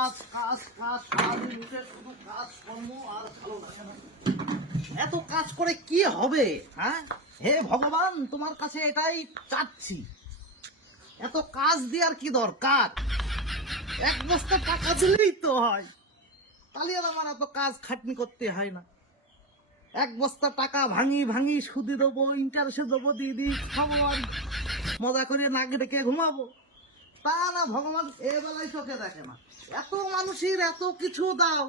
কাজ কাজ কাজ, সারাদিন উঠে শুধু কাজ কর্ম আর ভালো লাগে না। এত কাজ করে কি হবে? হ্যাঁ, হে ভগবান, তোমার কাছে এটাই চাচ্ছি। এত কাজ দেওয়ার কি দরকার? এক বস্তা টাকা দিলেই তো হয়, তাহলে আর আমার এত কাজ খাটনি করতে হয় না। এক বস্তা টাকা ভাঙি ভাঙি সুদি দেবো, ইন্টারেস্টে দেবো, দিয়ে দিই, খাবো আর মজা করে নাক ডেকে ঘুমাবো। তা না, ভগবান এ বেলায় চোখে দেখে না। এত মানুষের এত কিছু দাও,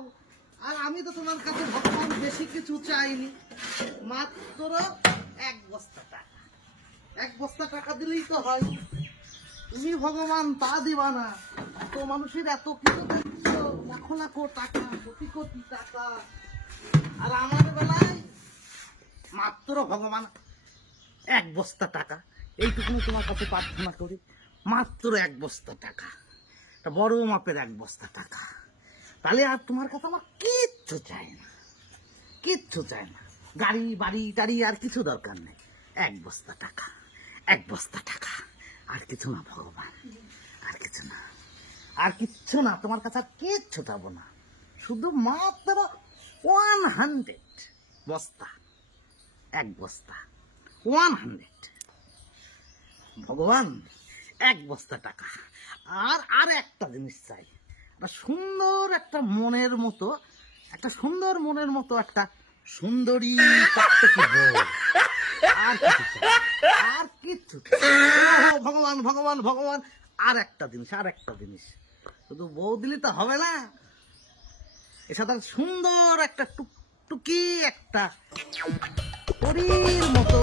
আর আমি তো তোমার কাছে ভগবান বেশি কিছু চাইনি, মাত্র এক বস্তা টাকা। এক বস্তা টাকা দিলেই তো হয়। তুমি ভগবান তা দিবা না? এত মানুষের এত কিছু দিচ্ছ, লাখো লাখো টাকা, কোটি কোটি টাকা, আর আমার বেলায় মাত্র ভগবান এক বস্তা টাকা। এইটুকু তোমার কাছে প্রার্থনা করি, মাত্র এক বস্তা টাকা, একটা বড় মাপের এক বস্তা টাকা। তাহলে আর তোমার কাছে আমার কিচ্ছু চাই না, কিচ্ছু চাই না। গাড়ি বাড়ি টাড়ি আর কিছু দরকার নেই। এক বস্তা টাকা, এক বস্তা টাকা, আর কিছু না ভগবান, আর কিছু না, আর কিচ্ছু না। তোমার কাছে আর কিচ্ছু চাবো না, শুধু মাত্র 100 বস্তা, এক বস্তা 100। ভগবান এক বস্তা টাকা, আর আর একটা জিনিস চাই, একটা সুন্দর, একটা মনের মতো, একটা সুন্দর মনের মতো, একটা সুন্দরী টকটকি বউ। আর কিছু চাই না, আর কিচ্ছু চাই না। ও ভগবান ভগবান ভগবান, আর একটা জিনিস, আর একটা জিনিস। শুধু বউ দিলে তো হবে না, এর সাথে সুন্দর একটা টুকটুকি, একটা পরীর মতো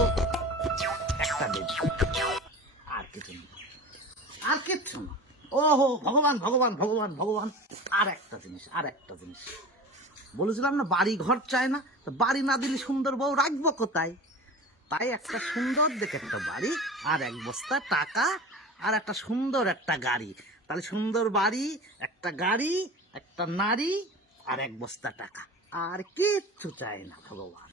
একটা বেবি। আর কিছু না, আর কিচ্ছু না। ওহো ভগবান ভগবান ভগবান ভগবান, আর একটা জিনিস, আর একটা জিনিস। বলেছিলাম না বাড়ি ঘর চায় না, তো বাড়ি না দিলে সুন্দর বউ রাখবো কোথায়? তাই একটা সুন্দর দেখে একটা বাড়ি, আর এক বস্তা টাকা, আর একটা সুন্দর একটা গাড়ি। তাহলে সুন্দর বাড়ি, একটা গাড়ি, একটা নারী, আর এক বস্তা টাকা, আর কিচ্ছু চাই না ভগবান।